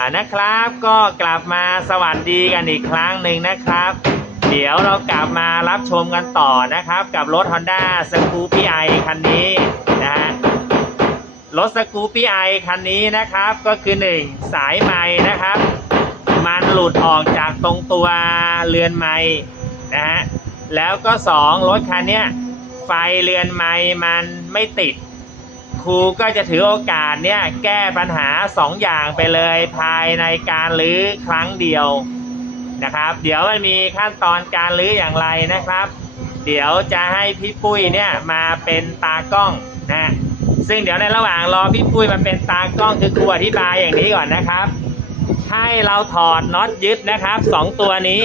อ่านะครับก็กลับมาสวัสดีกันอีกครั้งหนึ่งนะครับ เดี๋ยวเรากลับมารับชมกันต่อนะครับ กับรถ Honda s c o o p y i คันนี้นะฮะรถ s c o o p y i คันนี้นะครับก็คือ 1 สายไม้นะครับ มันหลุดออกจากตรงตัวเรือนไม้นะฮะแล้วก็ 2 รถคันเนี้ยไฟเรือนไม้มันไม่ติด ครูก็จะถือโอกาสเนี่ยแก้ปัญหา 2 อย่างไปเลยภายในการรื้อครั้งเดียวนะครับ เดี๋ยวมันมีขั้นตอนการรื้ออย่างไรนะครับ เดี๋ยวจะให้พี่ปุ้ยเนี่ยมาเป็นตากล้องนะซึ่งเดี๋ยวในระหว่างรอพี่ปุ้ยมาเป็นตากล้องคือครูอธิบายอย่างนี้ก่อนนะครับ ให้เราถอดน็อตยึดนะครับสองตัวนี้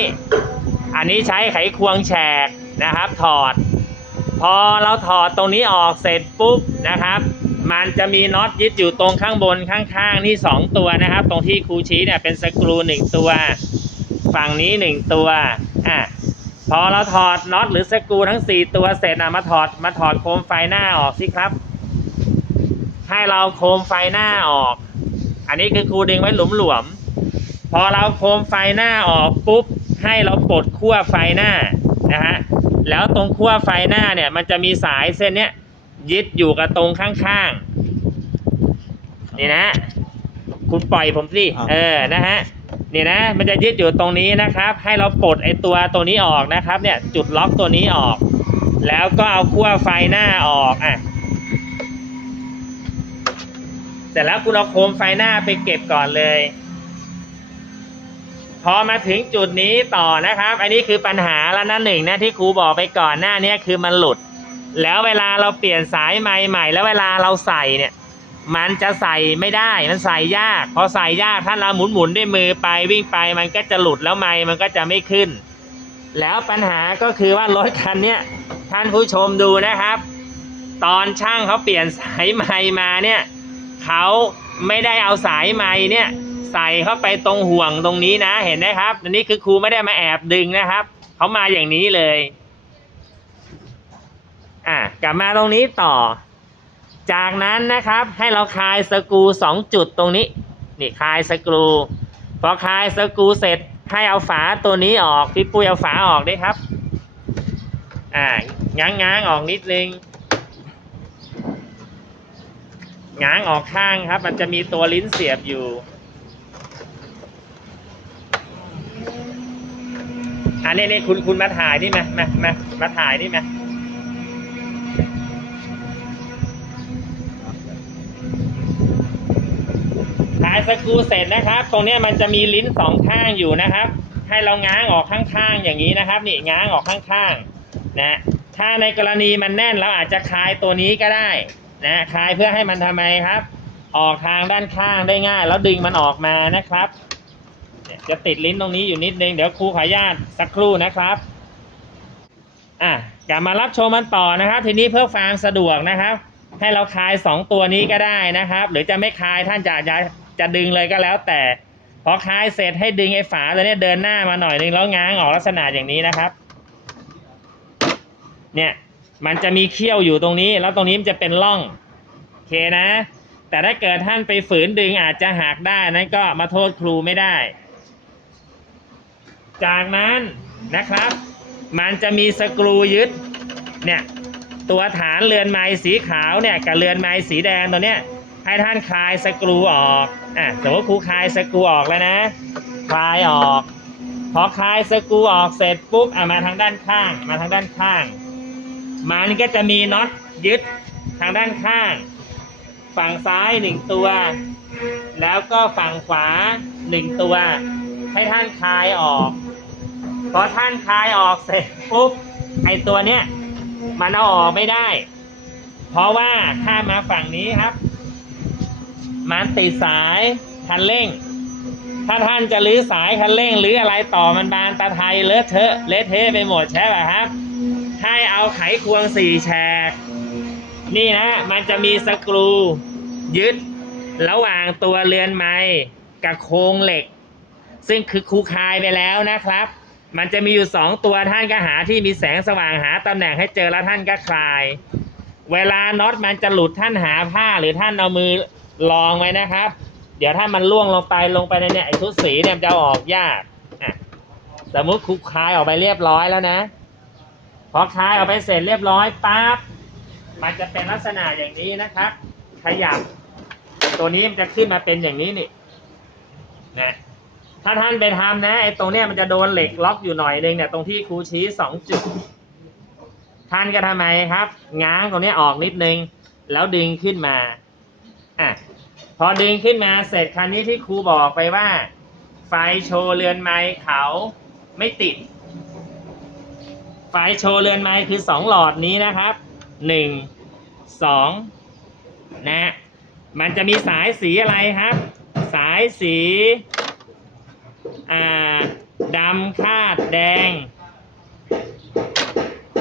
อันนี้ใช้ไขควงแฉกนะครับ ถอดพอเราถอดตรงนี้ออกเสร็จปุ๊บนะครับ มันจะมีน็อตยึดอยู่ตรงข้างบนข้างๆนี่สองตัวนะครับ ตรงที่ครูชี้เนี่ยเป็นสกรูหนึ่งตัว ฝั่งนี้หนึ่งตัวอะพอเราถอดน็อตหรือสกรูทั้งสี่ตัวเสร็จอะมาถอดมาถอดโคมไฟหน้าออกสิครับ ให้เราโคมไฟหน้าออก อันนี้คือครูดึงไว้หลวมๆพอเราโคมไฟหน้าออกปุ๊บให้เราปลดขั้วไฟหน้านะฮะแล้วตรงขั้วไฟหน้าเนี่ยมันจะมีสายเส้นเนี้ยยึดอยู่กับตรงข้างๆ นี่นะ คุณปล่อยผมสิอะเออ นะฮะ นี่นะ มันจะยึดอยู่ตรงนี้นะครับ ให้เราปลดไอตัวตัวนี้ออกนะครับ เนี่ย จุดล็อกตัวนี้ออก แล้วก็เอาขั้วไฟหน้าออก อะ เสร็จแล้วคุณเอาโคมไฟหน้าไปเก็บก่อนเลย พอมาถึงจุดนี้ต่อนะครับ อันนี้คือปัญหาแล้วนะหนึ่งนะที่ครูบอกไปก่อนหน้านี้คือมันหลุด แล้วเวลาเราเปลี่ยนสายไม้ใหม่แล้วเวลาเราใส่เนี่ย มันจะใส่ไม่ได้มันใส่ยาก พอใส่ยากถ้าเราหมุนหมุนด้วยมือไปวิ่งไปมันก็จะหลุดแล้วไม้มันก็จะไม่ขึ้น แล้วปัญหาก็คือว่ารถคันเนี้ยท่านผู้ชมดูนะครับ ตอนช่างเขาเปลี่ยนสายไม้มาเนี่ยเขาไม่ได้เอาสายไม้เนี่ยใส่เข้าไปตรงห่วงตรงนี้นะเห็นไหมครับอันนี้คือครูไม่ได้มาแอบดึงนะครับเขามาอย่างนี้เลย อะกลับมาตรงนี้ต่อ จากนั้นนะครับให้เราคลายสกรูสองจุดตรงนี้นี่คลายสกรูพอคลายสกรูเสร็จให้เอาฝาตัวนี้ออกพี่ปุ้ยเอาฝาออกด้วยครับอ่าง้างง้างๆออกนิดนึงง้างออกข้างครับ มันจะมีตัวลิ้นเสียบอยู่ อันนี้นี่คุณคุณมาถ่ายนี่มามามามาถ่ายนี่มาข สกรูเสร็จนะครับ ตรงนี้มันจะมีลิ้นสองข้างอยู่นะครับ ให้เราง้างออกข้างๆอย่างนี้นะครับ นี่ง้างออกข้างๆนะถ้าในกรณีมันแน่นเราอาจจะคลายตัวนี้ก็ได้นะคลายเพื่อให้มันทำไมครับ ออกทางด้านข้างได้ง่าย แล้วดึงมันออกมานะครับจะติดลิ้นตรงนี้อยู่นิดนึงเดี๋ยวครูขออนุญาตสักครู่นะครับอะกลับมารับชมมันต่อนะครับ ทีนี้เพื่อความสะดวกนะครับ ให้เราคลายสองตัวนี้ก็ได้นะครับ หรือจะไม่คลายท่านจะจะ จะดึงเลยก็แล้วแต่ พอคลายเสร็จให้ดึงไอ้ฝาตัวนี้เดินหน้ามาหน่อยนึงแล้วง้างออกลักษณะอย่างนี้นะครับ เนี่ยมันจะมีเขี้ยวอยู่ตรงนี้ แล้วตรงนี้มันจะเป็นร่องโอเคนะ แต่ถ้าเกิดท่านไปฝืนดึงอาจจะหักได้นั้นก็มาโทษครูไม่ได้ จากนั้นนะครับ มันจะมีสกรูยึดเนี่ยตัวฐานเรือนไม้สีขาวเนี่ยกับเรือนไม้สีแดงตัวเนี้ย ให้ท่านคลายสกรูออกอะสมมติครูคลายสกรูออกแล้วนะ คลายออก พอคลายสกรูออกเสร็จปุ๊บอะมาทางด้านข้าง มาทางด้านข้าง มันก็จะมีน็อตยึดทางด้านข้าง ฝั่งซ้ายหนึ่งตัว แล้วก็ฝั่งขวาหนึ่งตัว ให้ท่านคลายออกพอท่านคลายออกเสร็จปุ๊บไอตัวเนี้ยมันเอาออกไม่ได้ เพราะว่าถ้ามาฝั่งนี้ครับ มันติดสายคันเร่ง ถ้าท่านจะลื้อสายคันเร่งหรืออะไรต่อมันบานตะไทยเลอะเทอะเละเทะไปหมดใช่ป่ะครับ ให้เอาไขควงสี่แฉก นี่นะ มันจะมีสกรู ยึด ระหว่างตัวเรือนไม้กับโครงเหล็ก ซึ่งคือคูคายไปแล้วนะครับ มันจะมีอยู่สองตัวท่านก็หาที่มีแสงสว่างหาตำแหน่งให้เจอแล้วท่านก็คลาย เวลาน็อตมันจะหลุดท่านหาผ้าหรือท่านเอามือ ลองไว้นะครับ เดี๋ยวถ้ามันล่วงลงไปลงไปในเนี่ยไอ้ชุดสีเนี่ยจะออกยากอะสมมติครูคลายออกไปเรียบร้อยแล้วนะ พอคลายออกไปเสร็จเรียบร้อยปั๊บมันจะเป็นลักษณะอย่างนี้นะครับ ขยับ ตัวนี้มันจะขึ้นมาเป็นอย่างนี้นี่นะถ้าท่านไปทำนะไอ้ตรงเนี้ยมันจะโดนเหล็กล็อกอยู่หน่อยนึงเนี่ยตรงที่ครูชี้สองจุด ท่านก็ทำไมครับ ง้างตรงนี้ออกนิดนึง แล้วดึงขึ้นมาอะ พอดึงขึ้นมาเสร็จคันนี้ที่ครูบอกไปว่า ไฟโชว์เรือนไม้เขาไม่ติด ไฟโชว์เรือนไม้คือสองหลอดนี้นะครับหนึ่งสองนะมันจะมีสายสีอะไรครับ สายสีอ่าดำคาดแดง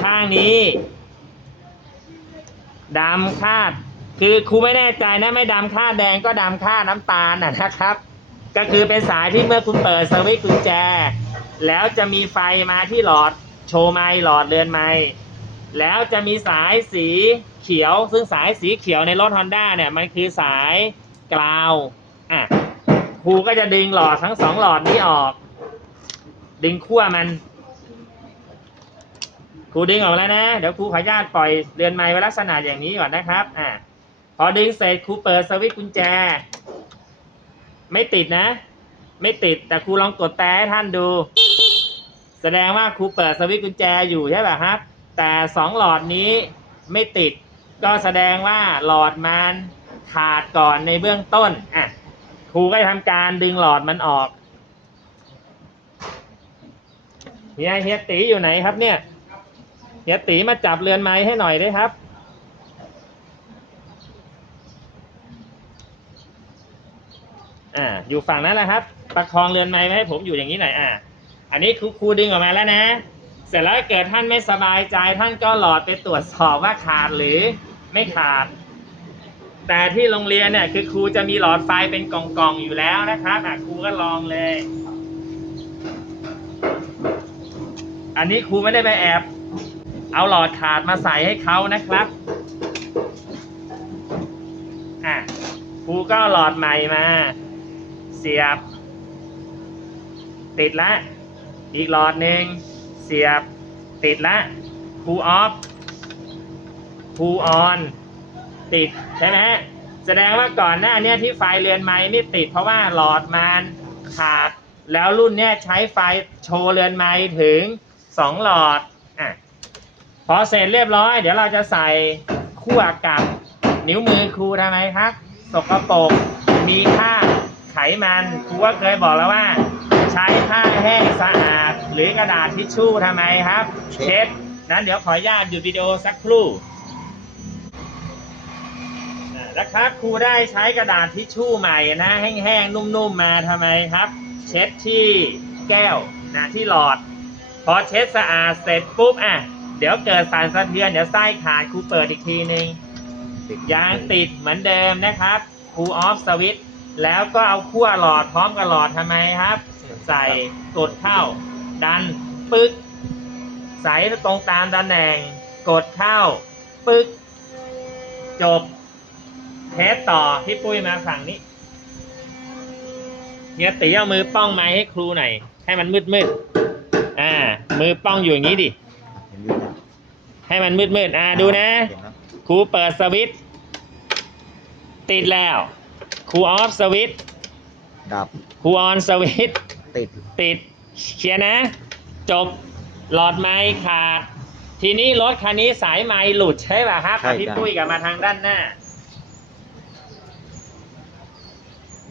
ข้างนี้ดำคาด คือครูไม่แน่ใจนะไม่ดำค่าแดงก็ดำค่าน้ำตาลนะนะครับ ก็คือเป็นสายที่เมื่อคุณเปิดสวิตช์กุญแจ แล้วจะมีไฟมาที่หลอดโชว์ไม้หลอดเรือนไม้แล้วจะมีสายสีเขียว ซึ่งสายสีเขียวในรถ Honda เนี่ยมันคือสายกราวอะครูก็จะดึงหลอดทั้งสองหลอดนี้ออก ดึงขั้วมันครูดึงออกแล้วนะ เดี๋ยวครูขออนุญาตปล่อยเรือนไม้ไว้ลักษณะอย่างนี้ก่อนนะครับ อ่า พอดึงเสร็จครูเปิดสวิตช์กุญแจ ไม่ติดนะ ไม่ติดแต่ครูลองกดแต่ให้ท่านดู แสดงว่าครูเปิดสวิตช์กุญแจอยู่ใช่ป่ะครับ แต่สองหลอดนี้ไม่ติด ก็แสดงว่าหลอดมันขาดก่อนในเบื้องต้นอะครูก็จะทำการดึงหลอดมันออกเฮียเฮียตีอยู่ไหนครับเนี่ยเฮียตีมาจับเรือนไม้ให้หน่อยได้ครับ อ่าอยู่ฝั่งนั้นแหละครับ ประคองเรือนไม้ไว้ให้ผมอยู่อย่างนี้หน่อยอ่าอันนี้ครูครูดึงออกมาแล้วนะ เสร็จแล้วเกิดท่านไม่สบายใจท่านก็หลอดไปตรวจสอบว่าขาดหรือไม่ขาด แต่ที่โรงเรียนเนี่ยคือครูจะมีหลอดไฟเป็นกล่องๆอยู่แล้วนะครับอะครูก็ลองเลย อันนี้ครูไม่ได้ไปแอบ เอาหลอดขาดมาใส่ให้เขานะครับอะครูก็หลอดใหม่มา เสียบ ติดละ อีกหลอดหนึ่งเสียบ ติดละคูออฟคูออนติดใช่ไหมฮะแสดงว่าก่อนหน้าเนี้ยที่ไฟเรือนไม้ไม่ติดเพราะว่าหลอดมันขาดแล้วรุ่นเนี้ยใช้ไฟโชว์เรือนไม้ถึงสองหลอดอะพอเสร็จเรียบร้อย เดี๋ยวเราจะใส่ขั้วกับนิ้วมือครูทำไมครับสกปรกมีค่า ไขมันครูก็เคยบอกแล้วว่า ใช้ผ้าแห้งสะอาด หรือกระดาษทิชชู่ทำไมครับ เช็ดเช็ดนั้นเดี๋ยวขออนุญาตหยุดวิดีโอสักครู่อ่าแล้วครับครูได้ใช้กระดาษทิชชู่ใหม่นะแห้งๆนุ่มๆมาทำไมครับ เช็ดที่แก้วนะที่หลอด พอเช็ดสะอาดเสร็จปุ๊บอะเดี๋ยวเกิดสารสะเทือนเดี๋ยวไส้ขาดครูเปิดอีกทีนึงยางติดเหมือนเดิมนะครับครูออฟสวิต แล้วก็เอาขั้วหลอดพร้อมกับหลอดทำไมครับ ใส่กดเข้า ดันปึ๊ก ใส่ตรงตามตำแหน่ง กดเข้าปึ๊ก จบ เทสต่อพี่ปุ้ยมาฝั่งนี้เฮียตีเอามือป้องไม้ให้ครูหน่อย ให้มันมืดมืดๆอ่า มือป้องอยู่อย่างนี้ดิ ให้มันมืดมืดๆอ่าดูนะ ครูเปิดสวิตติดแล้ว ครูออฟสวิตช์ดับครูออนสวิตช์ติดติดเคลียร์นะ จบหลอดไม้ขาด ทีนี้รถคันนี้สายไม้หลุดใช่ป่ะครับใช่อะพี่ครับปุ้ยกลับมาทางด้านหน้า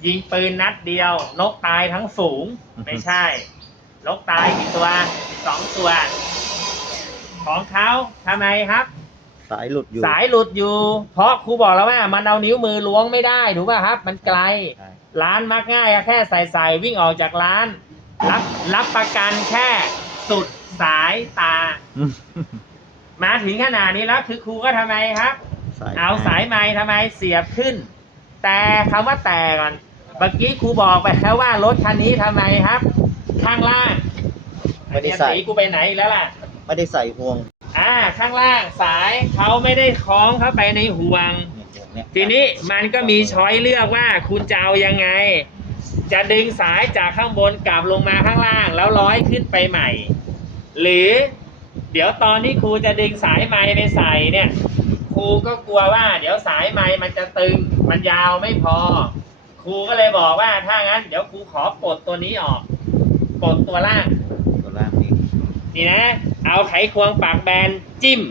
ยิงปืนนัดเดียว นกตายทั้งฝูง ไม่ใช่ นกตายกี่ตัวสองตัว ของเขาทำไมครับสายหลุดอยู่ สายหลุดอยู่ เพราะครูบอกแล้วว่า มันเอานิ้วมือล้วงไม่ได้ถูกป่ะครับ มันไกล ใช่ ร้านมักง่ายอะแค่ใส่ใส่วิ่งออกจากร้าน รับรับประกันแค่สุดสายตา มาถึงขนาดนี้แล้วคือครูก็ทำไมครับ สายเอาสายไม้ทำไมเสียบขึ้น แต่คำว่าแต่ก่อนเมื่อกี้ครูบอกไปแล้วว่ารถคันนี้ทำไมครับ ข้างล่างไม่ได้ใส่อันนี้กูไปไหนอีกแล้วล่ะ ไม่ได้ใส่ห่วง อ่าข้างล่างสายเขาไม่ได้คล้องเข้าไปในห่วงเนี่ยห่วงเนี่ยทีนี้มันก็มีช้อยเลือกว่าคุณจะเอายังไง จะดึงสายจากข้างบนกลับลงมาข้างล่าง แล้วร้อยขึ้นไปใหม่ หรือเดี๋ยวตอนที่ครูจะดึงสายไม้ไปใส่เนี่ยครูก็กลัวว่าเดี๋ยวสายไม้มันจะตึงมันยาวไม่พอ ครูก็เลยบอกว่าถ้างั้น เดี๋ยวครูขอปลดตัวนี้ออกปลดตัวล่างตัวล่างนี้ นี่นะ เอาไขควงปากแบนจิ้ม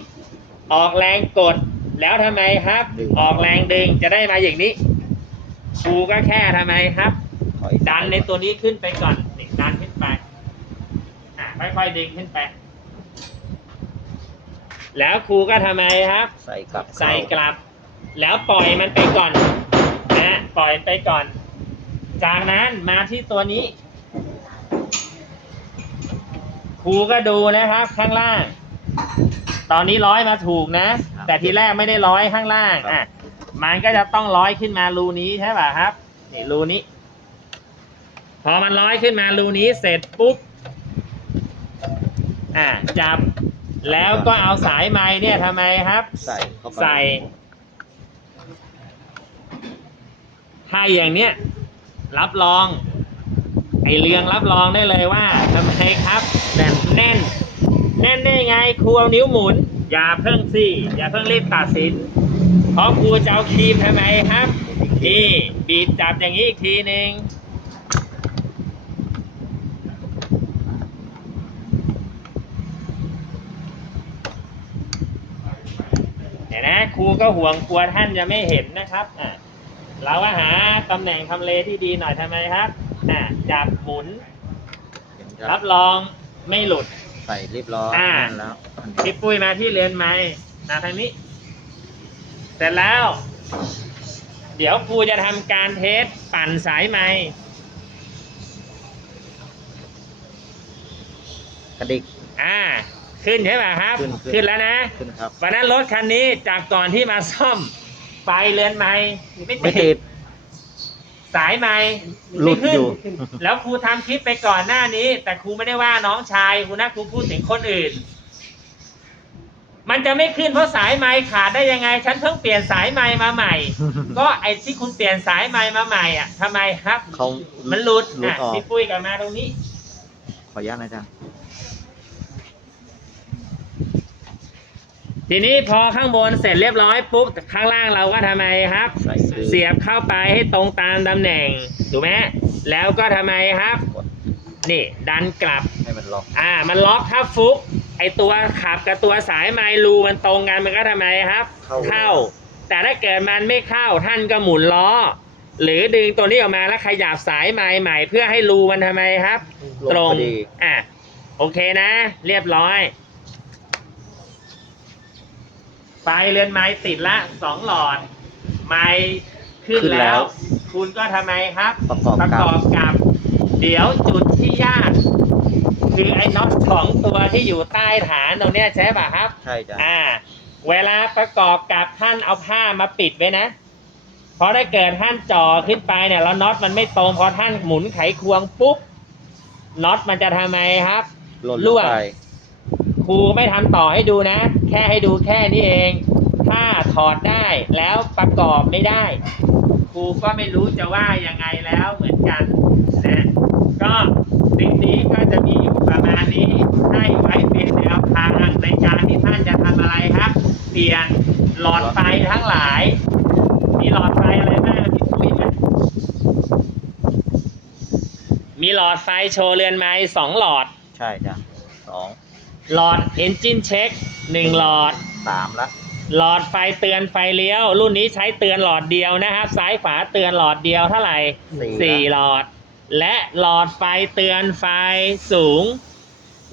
ออกแรงกด แล้วทำไมครับ ออกแรงดึงจะได้มาอย่างนี้ครูก็แค่ทำไมครับถอยดันในตัวนี้ขึ้นไปก่อนนี่ดันขึ้นไปอะค่อยๆดึงขึ้นไป แล้วครูก็ทำไมครับ ใส่กลับเข้าใส่กลับ แล้วปล่อยมันไปก่อนนะปล่อยไปก่อน จากนั้นมาที่ตัวนี้ ครูก็ดูนะครับข้างล่าง ตอนนี้ร้อยมาถูกนะแต่ทีแรกไม่ได้ร้อยข้างล่างอะมันก็จะต้องร้อยขึ้นมารูนี้ใช่ป่ะครับนี่รูนี้ พอมันร้อยขึ้นมารูนี้เสร็จปุ๊บอะจับแล้วก็เอาสายไม้เนี่ยทำไมครับ ใส่เข้าไปใส่ ถ้าอย่างเนี้ยรับรอง ไอเรืองรับรองได้เลยว่าทำไมครับแน่นแน่น แน่นได้ไงครูเอานิ้วหมุน อย่าเพิ่งสิอย่าเพิ่งรีบตัดสินเพราะครูจะเอาครีมทำไมครับนี่บีบจับอย่างนี้อีกทีหนึ่งเห็นนะครูก็ห่วงกลัวท่านจะไม่เห็นนะครับอะเราก็หาตำแหน่งทำเลที่ดีหน่อยทำไมครับ อะจับหมุน เห็นรับรองไม่หลุด ใส่เรียบร้อยอ่าแน่นแล้วอันนี้พี่ปุ้ยมาที่เรือนไม้มาทางนี้ เสร็จแล้ว เดี๋ยวครูจะทำการเทสปั่นสายไม้กระดิก อ่า ขึ้นใช่ป่ะครับขึ้นขึ้นขึ้น แล้วนะ ขึ้นครับ วันนั้นรถคันนี้จากก่อนที่มาซ่อมไฟเรือนไม้ไม่ติด สายไม้หลุดอยู่ไม่ขึ้นแล้วครูทำคลิปไปก่อนหน้านี้ แต่ครูไม่ได้ว่าน้องชายครูนะครูพูดถึงคนอื่น มันจะไม่ขึ้นเพราะสายไม้ขาดได้ยังไง ฉันเพิ่งเปลี่ยนสายไม้มาใหม่ ก็ไอ้ที่คุณเปลี่ยนสายไม้มาใหม่อะทำไมครับเขามันหลุดหลุดอะออกพี่ปุ้ยกลับมาตรงนี้ ขออนุญาตนะจ๊ะ ทีนี้พอข้างบนเสร็จเรียบร้อยปุ๊บข้างล่างเราก็ทำไมครับใส่ซื้อเสียบเข้าไปให้ตรงตามตำแหน่งถูกไหมแล้วก็ทำไมครับกดนี่ดันกลับให้มันล็อกอ่ามันล็อกถ้าฟุกไอตัวขับกับตัวสายไมลูมันตรงกันมันก็ทำไมครับ เข้า แต่ถ้าเกิดมันไม่เข้าท่านก็หมุนล้อ หรือดึงตัวนี้ออกมาแล้วขยับสายไม้ใหม่เพื่อให้รูมันทำไมครับลตรงพอดีอะโอเคนะ เรียบร้อย ไฟเรือนไม้ติดละสองหลอด ไม้ขึ้นขึ้นแล้แล้ว ว คุณก็ทำไมครับ ประกอบประกักบอบกับ เดี๋ยวจุดที่ยากคือไอ้น็อตสองตัวที่อยู่ใต้ฐานตรงเนี้ยใช่ป่ะครับ ใช่จ้ะอ่า เวลาประกอบกับท่านเอาผ้ามาปิดไว้นะ เพราะถ้าเกิดท่านจ่อขึ้นไปเนี่ยแล้วน็อตมันไม่ตรงพอท่านหมุนไขควงปุ๊บน็อตมันจะทำไมครับ หล่นรั่ลงวไปค รูไม่ทำต่อให้ดูนะ แค่ให้ดูแค่นี้เอง ถ้าถอดได้แล้วประกอบไม่ได้ ครูก็ไม่รู้จะว่ายังไงแล้วเหมือนกันนะก็คลิปนี้ก็จะมีอยู่ประมาณนี้ให้ไว้เป็นแนวทางในการที่ท่านจะทำอะไรครับ เปลี่ยนหลอดไฟทั้งหลาย มีหลอดไฟอะไรบ้างที่คุยไหมมีหลอดไฟโชว์เรือนไม้สองหลอด ใช่จ้ะสอง หลอด Engine Check หนึ่งหลอด สามละหลอดไฟเตือนไฟเลี้ยว รุ่นนี้ใช้เตือนหลอดเดียวนะครับ ซ้ายขวาเตือนหลอดเดียวเท่าไหร่สี่สี่ละหลอด และหลอดไฟเตือนไฟสูง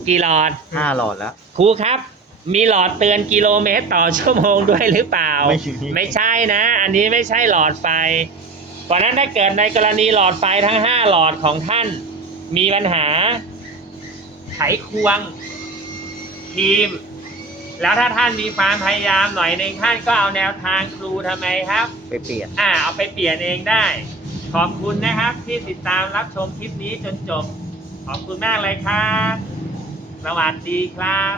กี่หลอด ห้าหลอดแล้ว ครูครับ มีหลอดเตือนกิโลเมตรต่อชั่วโมงด้วยหรือเปล่า ไม่มีไม่ใช่นะ อันนี้ไม่ใช่หลอดไฟ เพราะฉะนั้นถ้าเกิดในกรณีหลอดไฟทั้งห้าหลอดของท่าน มีปัญหา ไขควง ครีม แล้วถ้าท่านมีความพยายามหน่อยหนึ่งท่านก็เอาแนวทางครูทำไมครับ ไปเปลี่ยน อ่าเอาไปเปลี่ยนเองได้ ขอบคุณนะครับที่ติดตามรับชมคลิปนี้จนจบ ขอบคุณมากเลยครับ สวัสดีครับ